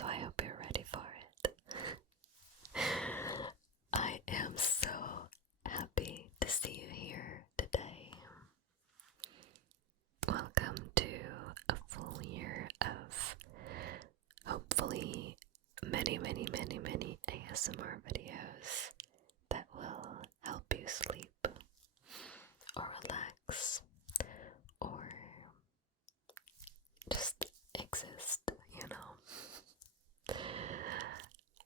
so I hope you're ready for it. I am so happy to see you here today. Welcome to a full year of hopefully many ASMR videos that will help you sleep or relax or just exist, you know.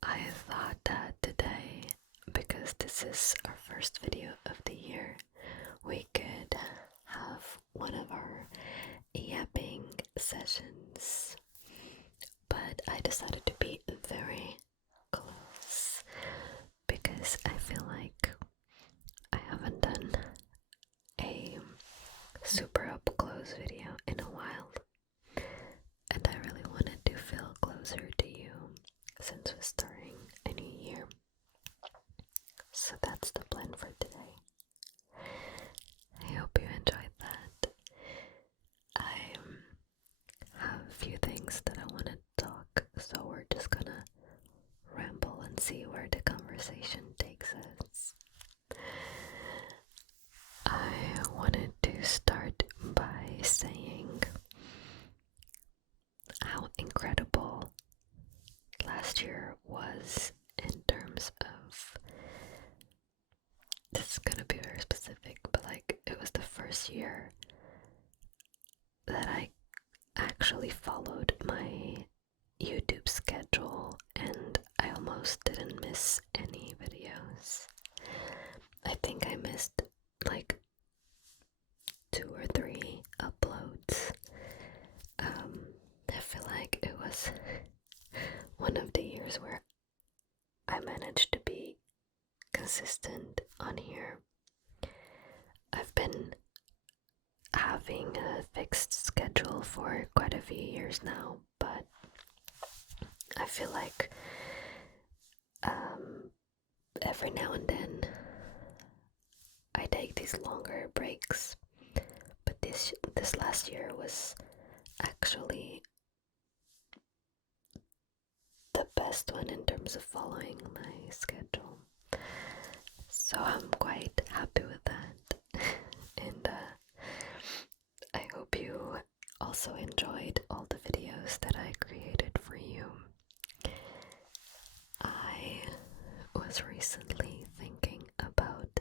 I thought that today, because this is our first video of the year, we could have one of our yapping sessions, but I decided to be very close because I feel like I haven't done a super up close video in a while, and I really wanted to feel closer to you since we're starting a new year. So that's the plan for today. I hope you enjoyed that. I have a few things that I want to talk, so we're just gonna ramble and see where the conversation takes us. I wanted to start by saying how incredible last year was in terms of, this is gonna be very specific, but like it was the first year that I actually followed my YouTube schedule and I almost didn't miss any videos. I think I missed like 2 or 3 uploads. I feel like it was one of the years where I managed to be consistent on here. I've been having a fixed schedule for quite a few years now, but I feel like every now and then I take these longer breaks, but this last year was actually the best one in terms of following my schedule, so I'm quite happy with that. And I hope you also enjoyed all the videos that I created for you. I was recently thinking about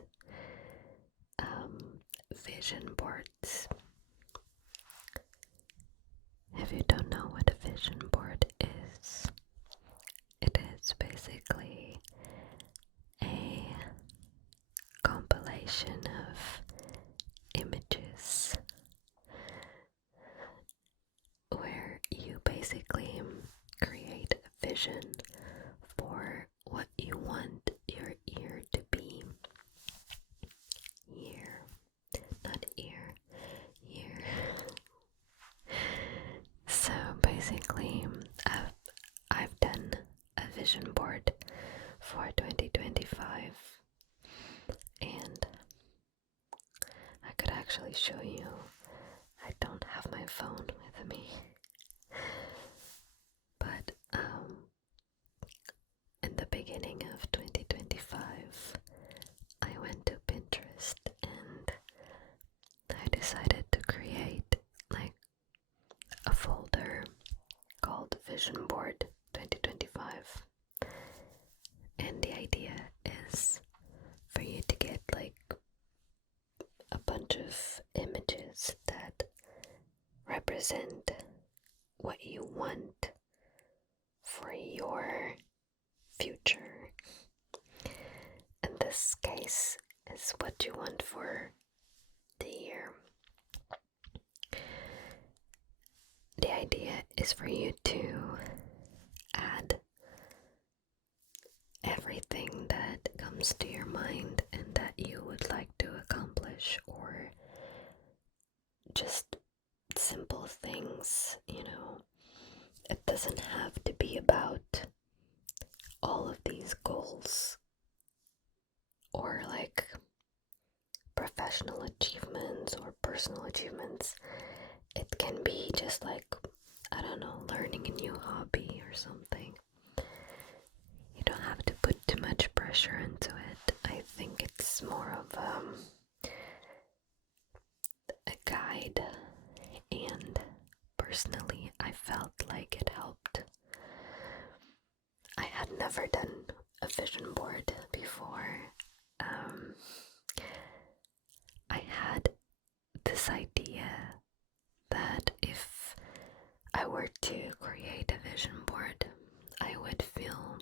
vision boards. If you don't know what a vision board is, it is basically a compilation of images where you basically create a vision for what you want your ear to be. Not ear, year. So basically, I've done a vision board for 2025, and I could actually show you. I don't have my phone with me, but in the beginning of 2025, I went to Pinterest and I decided to create like a folder called Vision Board 2025, and the idea is for you to get like a bunch of images that represent what you want for your future. In this case, is what you want for the year. The idea is for you to add everything that comes to your mind and that you would like to accomplish, or just simple things, you know. It doesn't have to be about all of these goals or like professional achievements or personal achievements. It can be just like, I don't know, learning a new hobby or something. pressure into it. I think it's more of a guide, and personally I felt like it helped. I had never done a vision board before. I had this idea that if I were to create a vision board, I would feel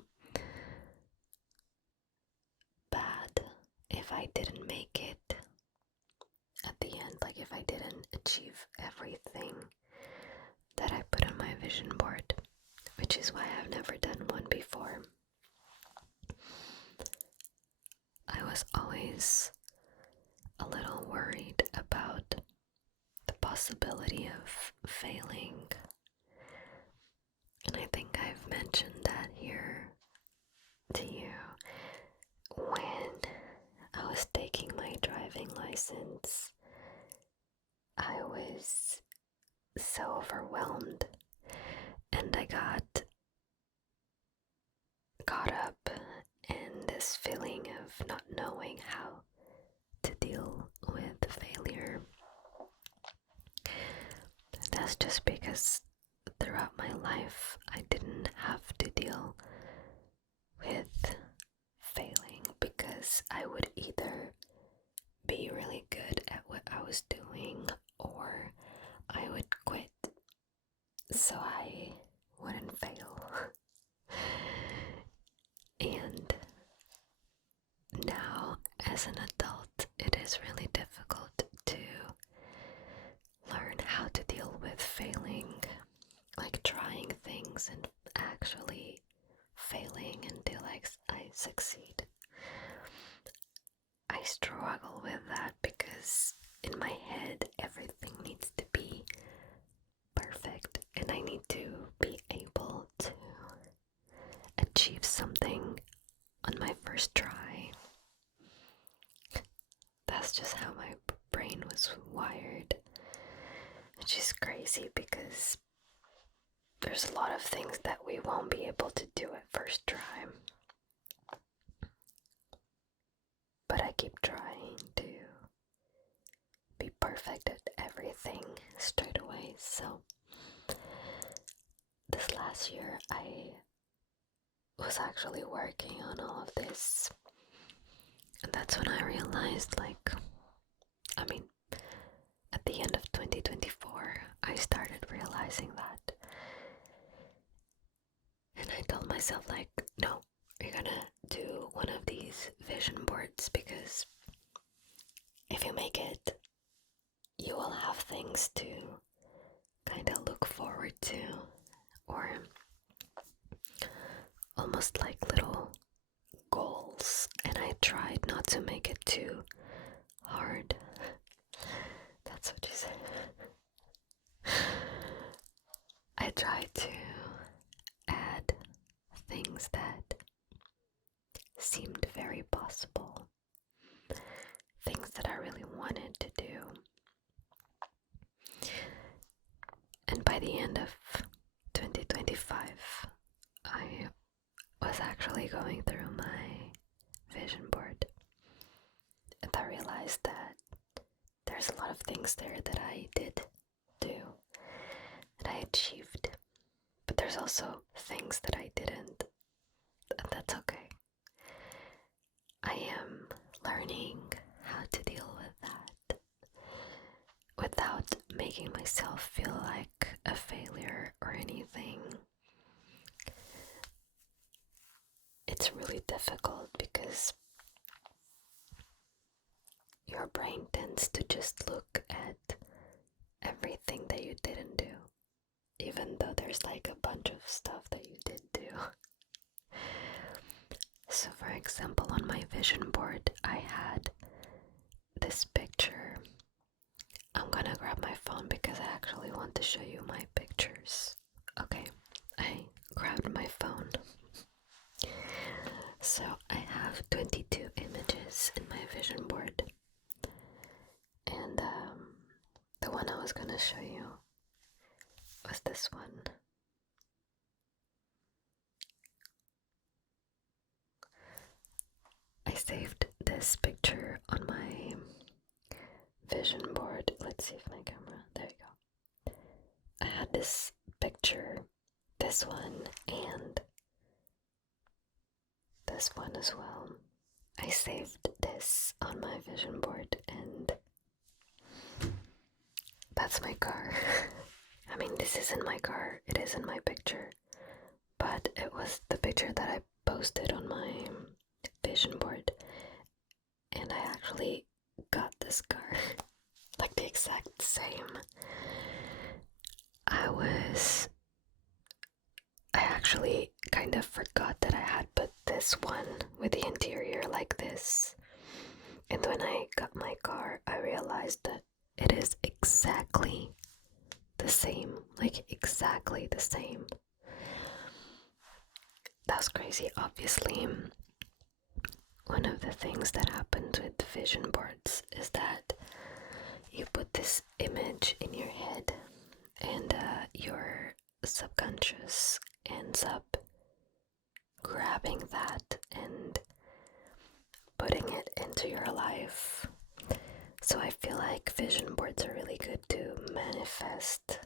bad if I didn't make it at the end, like if I didn't achieve everything that I put on my vision board, which is why I've never done one before. I was always a little worried about the possibility of failing, and I think I've mentioned that here to you. When I was taking my driving license, I was so overwhelmed, and I got caught up in this feeling of not knowing how to deal with failure. That's just because throughout my life I didn't have to deal with failing, because I would either be really good at what I was doing or I would quit so I wouldn't fail. And now, as an adult, it is really difficult to learn how to deal with failing, like trying things and actually failing until I succeed. I struggle with that because in my head everything needs to be perfect, and I need to be able to achieve something on my first try. That's just how my brain was wired, which is crazy because there's a lot of things that we won't be able to do at first try. But I keep trying to be perfect at everything straight away. So this last year I was actually working on all of this, and that's when I realized, at the end of 2024 I started realizing that, and I told myself, no, you're gonna do one of these vision boards, because if you make it, you will have things to kind of look forward to, or almost like little goals. And I tried not to make it too hard. That's what you said. I tried to add things that seemed very possible, things that I really wanted to do. And by the end of 2025, I was actually going through my vision board, and I realized that there's a lot of things there that I did do, that I achieved, but there's also things that I didn't, and that's okay. I am learning how to deal with that without making myself feel like a failure or anything. It's really difficult because your brain tends to just look at everything that you didn't do, even though there's a bunch of stuff that you did do. So for example, on my vision board I had this picture. I'm gonna grab my phone because I actually want to show you my pictures. Okay, I grabbed my phone. So I have 22 images in my vision board, and the one I was gonna show you was this one. this picture on my vision board. Let's see if my camera, there you go. I had this picture, this one, and this one as well. I saved this on my vision board, and that's my car. I mean, this isn't my car, it isn't my picture, but it was the picture that I posted on my vision board, and I actually got this car, like the exact same. I actually kind of forgot that I had put this one with the interior like this, and when I got my car, I realized that it is exactly the same, like exactly the same. That's crazy. Obviously, one of the things that happens with vision boards is that you put this image in your head, and your subconscious ends up grabbing that and putting it into your life. So I feel like vision boards are really good to manifest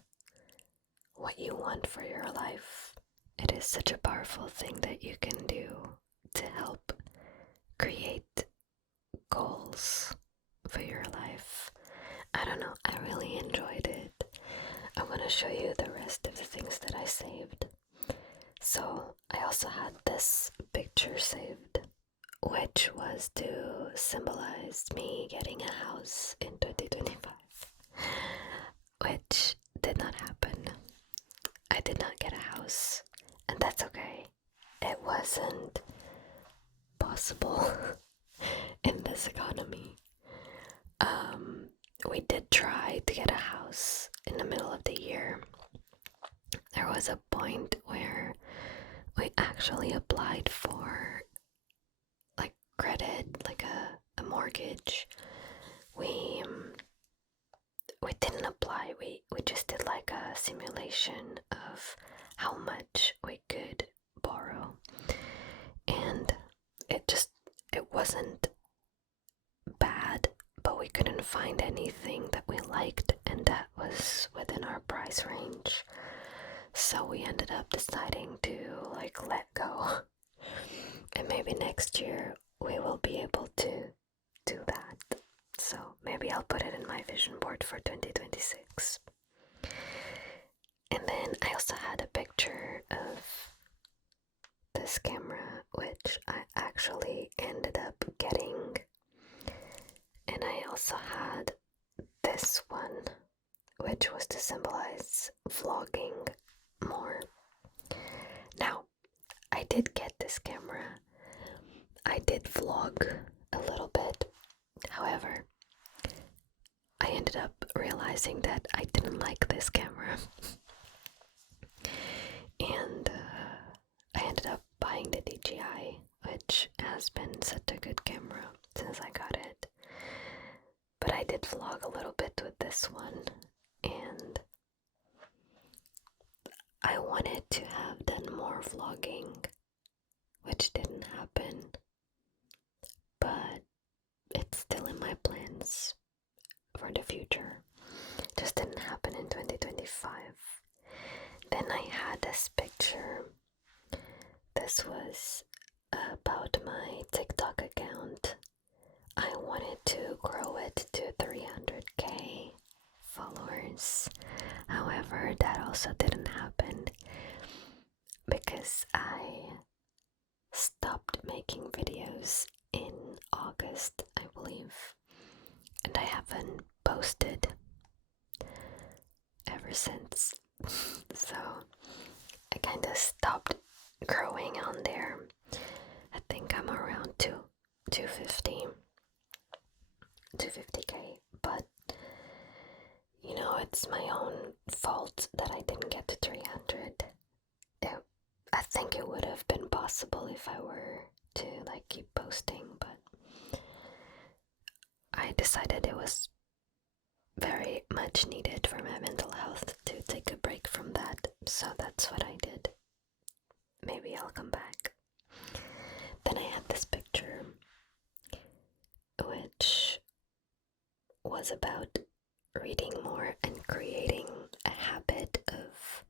what you want for your life. It is such a powerful thing that you can do to help create goals for your life. I don't know, I really enjoyed it. I want to show you the rest of the things that I saved. So I also had this picture saved, which was to symbolize me getting a house in 2025, which did not happen. I did not get a house, and that's okay. It wasn't possible in this economy. We did try to get a house in the middle of the year. There was a point where we actually applied for like credit, like a mortgage. We didn't apply. We just did like a simulation of how much we could borrow, and it wasn't bad, but we couldn't find anything that we liked and that was within our price range. So we ended up deciding to like let go, and maybe next year we will be able to do that. So maybe I'll put it in my vision board for 2026. And then I also had a picture of this camera, which I actually ended up getting. And I also had this one, which was to symbolize vlogging more. Now, I did get this camera. I did vlog a little bit. However, I ended up realizing that I didn't like this camera. And I ended up buying the DJI, which has been such a good camera since I got it. But I did vlog a little bit with this one, and I wanted to have done more vlogging, which didn't happen, but it's still in my plans for the future. Just didn't happen in 2025. Then I had this picture. This was about my TikTok account. I wanted to grow it to 300k followers. However, that also didn't happen because I stopped making videos in August, I believe, and I haven't posted ever since. So I kind of stopped growing on there. I think I'm around 250k, but you know, it's my own fault that I didn't get to 300. I think it would have been possible if I were to like keep posting, but I decided it was very much needed for my mental health to take a break from that, so that's what I did. Maybe I'll come back. Then I had this picture, was about reading more and creating a habit of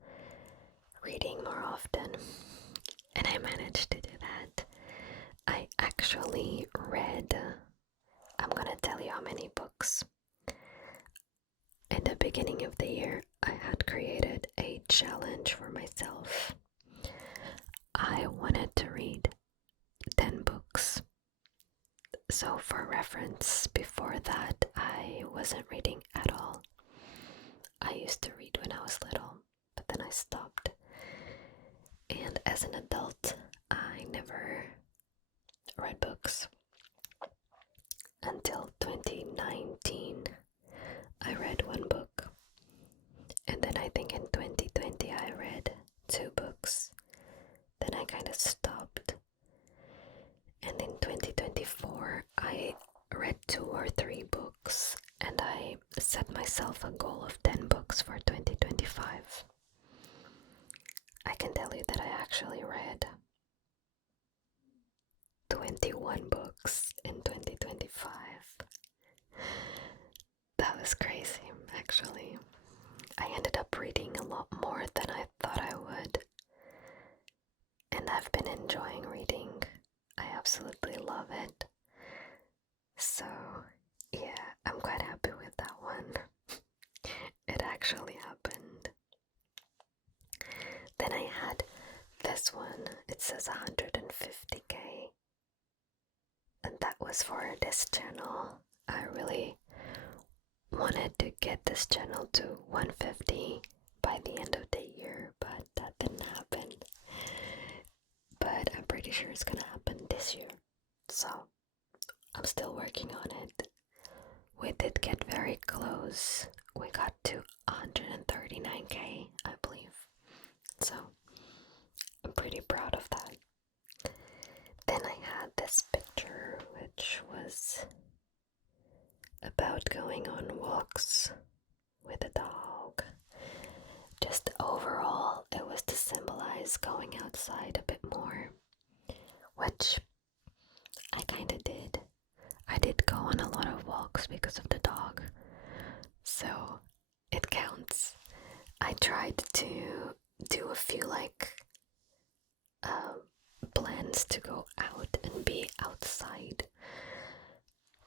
reading more often, and I managed to do that. I actually read, I'm gonna tell you how many books. In the beginning of the year, I had created a challenge for myself. I wanted to read 10 books. So for reference, before that, I wasn't reading at all. I used to read when I was little, but then I stopped. And as an adult, I never read books. Until 2019, I read one book. And then I think in 2020 I read 2 books. Then I kind of stopped. And in 2024 I read 2 or 3 books, and I set myself a goal of 10 books for 2025. I can tell you that I actually read 21 books in 2025. That was crazy, actually. I ended up reading a lot more than I thought I would. And I've been enjoying reading. I absolutely love it. So, yeah, I'm quite happy with that one. It actually happened. Then I had this one. It says 150k. And that was for this channel. I really wanted to get this channel to 150 by the end of the year, but that didn't happen. But I'm pretty sure it's gonna happen this year. So I'm still working on it. We did get very close. We got to 139k, I believe. So I'm pretty proud of that. Then I had this picture, which was about going on walks with a dog. Just overall, it was to symbolize going outside a bit more, which I kind of did. I did go on a lot of walks because of the dog, so it counts. I tried to do a few plans to go out and be outside,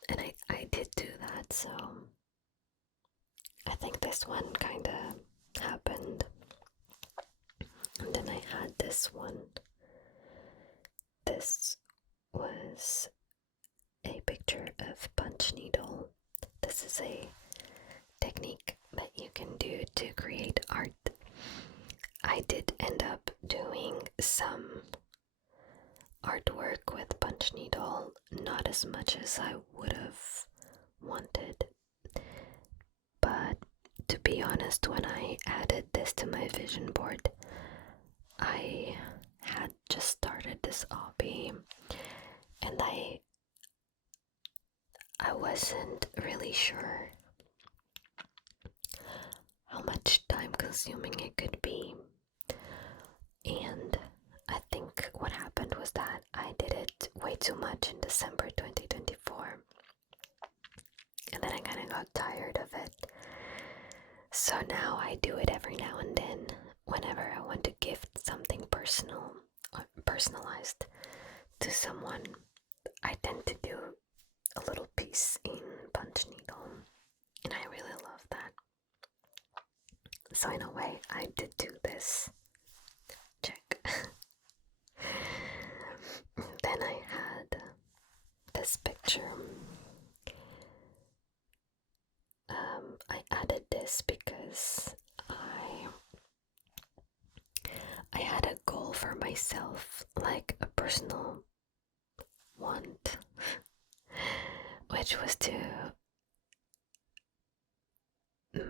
and I did do that, so I think this one kind of happened. And then I had this one. This was a picture of punch needle. This is a technique that you can do to create art. I did end up doing some artwork with punch needle, not as much as I would have wanted. But to be honest, when I added this to my vision board, I had just started this hobby, and I wasn't really sure how much time consuming it could be. And I think what happened was that I did it way too much in December 2024, and then I kind of got tired of it. So now I do it every now and then whenever I want to gift something personal or personalized to someone. I tend to do a little piece in punch needle, and I really love that. So in a way, I did do this. Check. Then I had this picture. I added this because I had a goal for myself, like a personal want, which was to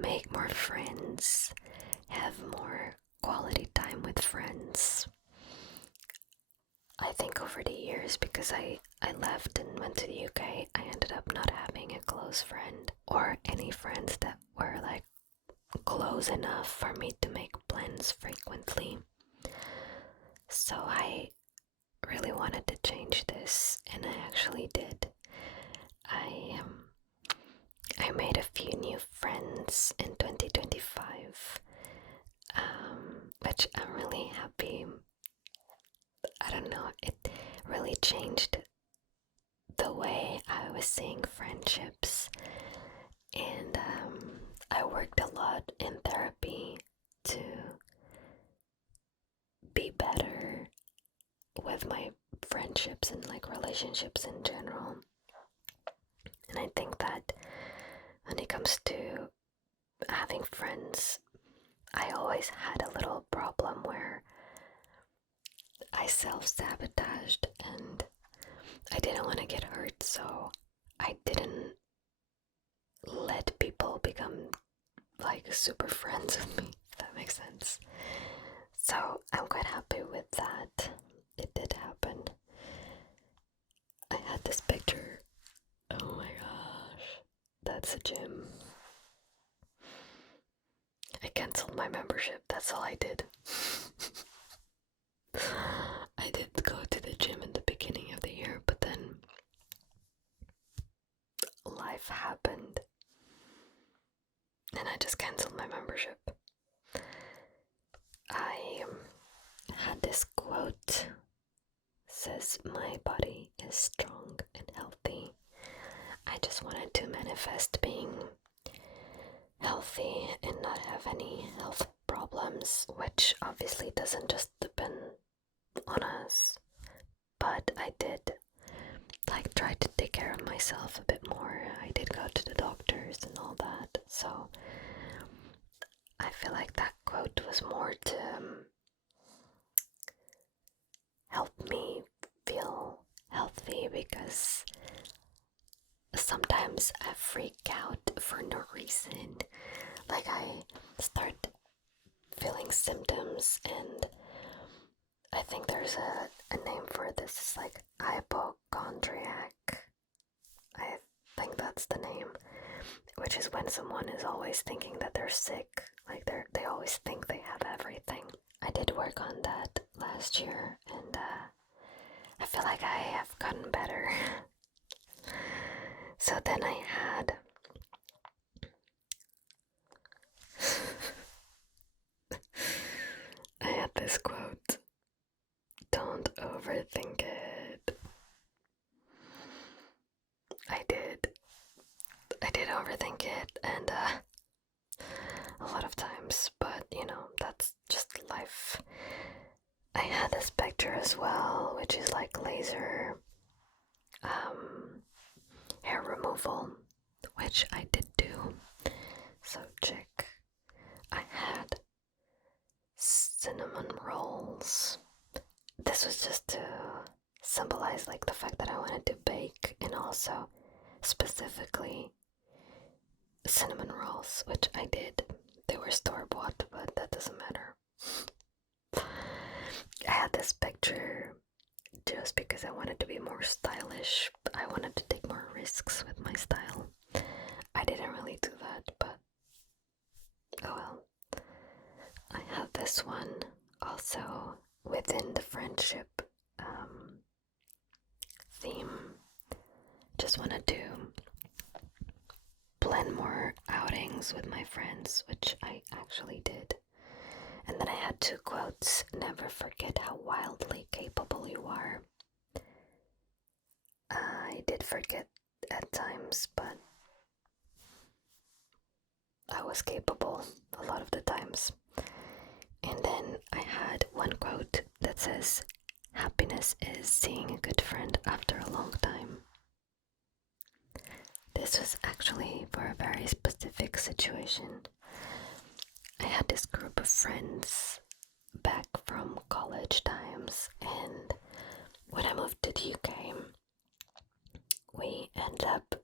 make more friends, have more quality time with friends. I think over the years, because I left and went to the UK, I ended up not having a close friend or any friends that were like close enough for me to make plans frequently. So I really wanted to change this, and I actually did. I made a few new friends in 2025, which I'm really happy. I don't know, it really changed the way I was seeing friendships, and I worked a lot in therapy to be better with my friendships and like relationships in general. And I think that when it comes to having friends, I always had a little problem where I self-sabotaged and I didn't want to get hurt, so I didn't let people become like super friends with me, if that makes sense. So I'm quite happy with that. It did happen. I had this picture. Oh my gosh, that's a gym. I cancelled my membership, that's all I did. I did go to the gym in the beginning of the year, but then life happened and I just cancelled my membership. I had this quote, says, "My body is strong and healthy." I just wanted to manifest being healthy and not have any health problems, which obviously doesn't just depend on us, but I did like try to take care of myself a bit more. I did go to the doctors and all that, so I feel like that quote was more to help me feel healthy, because sometimes I freak out for no reason. Like I start feeling symptoms, and I think there's a name for this. It's like hypochondriac. I think that's the name, which is when someone is always thinking that they're sick. Like they always think they have everything. I did work on that last year, and I feel like I have gotten better. So then I had this quote, "Don't overthink it." I did overthink it, and a lot of times, but you know, that's just life. I had this picture as well, which is like laser hair removal, which I did do. So check. I had cinnamon rolls. This was just to symbolize like the fact that I wanted to bake, and also specifically cinnamon rolls, which I did. They were store-bought, but that doesn't matter. I had this picture just because I wanted to be more stylish. I wanted to take more risks with my style. I didn't really do that, but oh well. I have this one also within the friendship theme. Just wanted to plan more outings with my friends, which I actually did. And then I had two quotes: "Never forget how wildly capable you are." I did forget at times, but I was capable a lot of the times. And then I had one quote that says, "Happiness is seeing a good friend after a long time." This was actually for a very specific situation. I had this group of friends back from college times, and when I moved to the UK, we ended up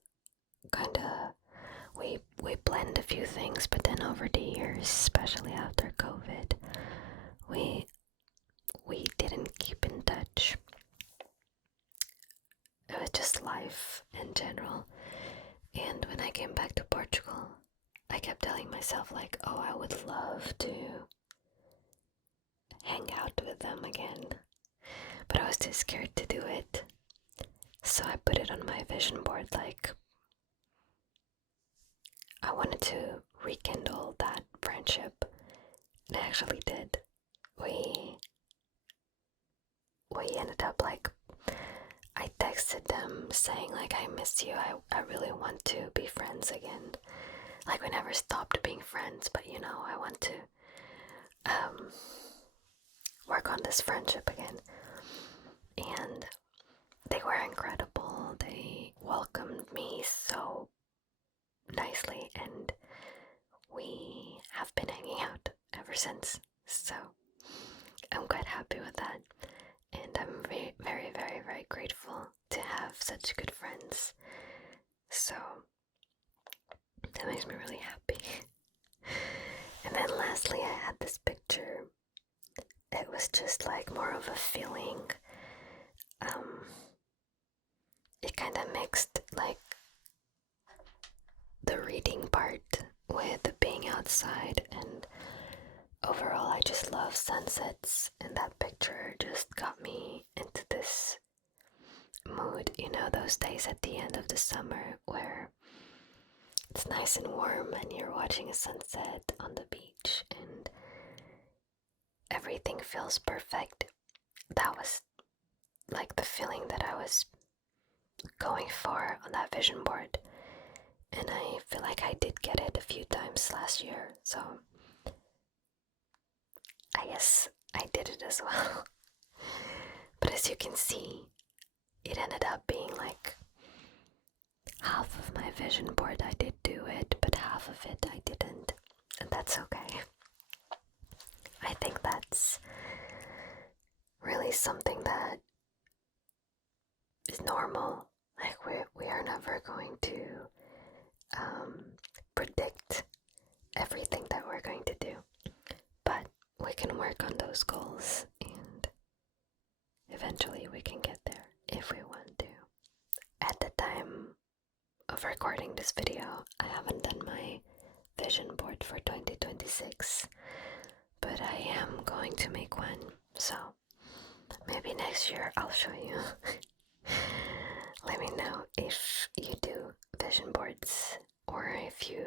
we planned a few things, but then over the years, especially after COVID, we didn't keep in touch. It was just life in general. And when I came back to Portugal, I kept telling myself like, oh, I would love to hang out with them again. But I was too scared to do it. So I put it on my vision board like, I wanted to rekindle that friendship. And I actually did. We ended up like, I texted them saying like, I miss you, I really want to be friends again. Like, we never stopped being friends, but you know, I want to work on this friendship again. And they were incredible. They welcomed me so nicely, and we have been hanging out ever since. So I'm quite happy with that, and I'm very, very, very, very grateful to have such good friends. So that makes me really happy. And then lastly, I had this picture. It was just like more of a feeling. It kind of mixed like the reading part with being outside, and overall I just love sunsets, and that picture just got me into this mood, you know, those days at the end of the summer where it's nice and warm and you're watching a sunset on the beach and everything feels perfect. That was like the feeling that I was going for on that vision board, and I feel like I did get it a few times last year, so I guess I did it as well. But as you can see, it ended up being like half of my vision board I did do it, but half of it I didn't, and that's okay. I think that's really something that is normal. Like, we are never going to predict everything that we're going to do, but we can work on those goals and eventually we can get there if we want to. At the time of recording this video, I haven't done my vision board for 2026, but I am going to make one, so maybe next year I'll show you. Let me know if you do vision boards or if you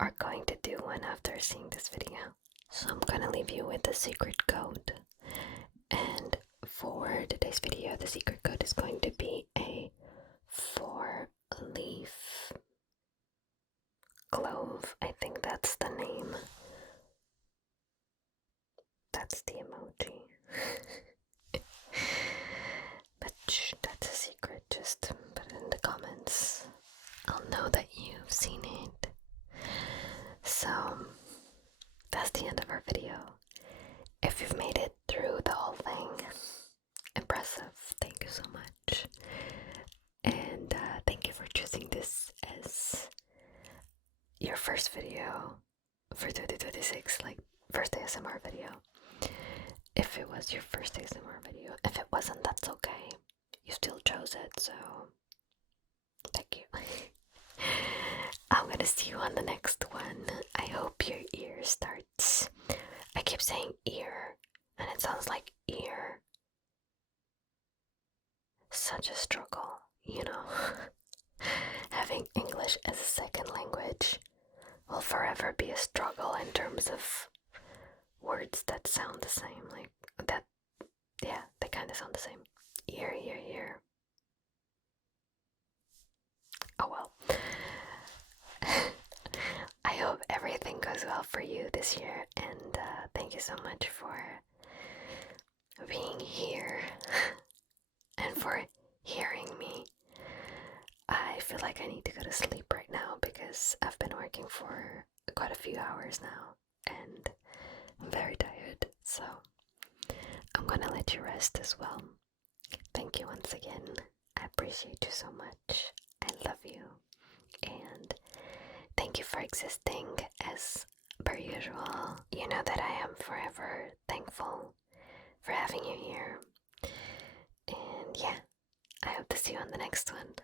are going to do one after seeing this video. So I'm gonna leave you with the secret code, and for today's video the secret code is going to be a 4-leaf clove. I think that's the name. That's the emoji. But shh, that's a secret, just put it in the comments. I'll know that you've seen it. So, that's the end of our video. If you've made it through the whole thing, impressive, thank you so much. And thank you for choosing this as your first video for 2026, like first ASMR video. If it was your first ASMR video, if it wasn't, that's okay. You still chose it, so thank you. I'm gonna see you on the next one. I hope your ear starts. I keep saying ear, and it sounds like ear. Such a struggle, you know. Having English as a second language will forever be a struggle in terms of words that sound the same, like that. Yeah, they kind of sound the same. Ear, ear, ear. Oh well. I hope everything goes well for you this year, and thank you so much for being here and for hearing me. I feel like I need to go to sleep right now because I've been working for quite a few hours now and I'm very tired, so I'm gonna let you rest as well. Thank you once again. I appreciate you so much. I love you, and thank you for existing as per usual. You know that I am forever thankful for having you here. And yeah, I hope to see you on the next one.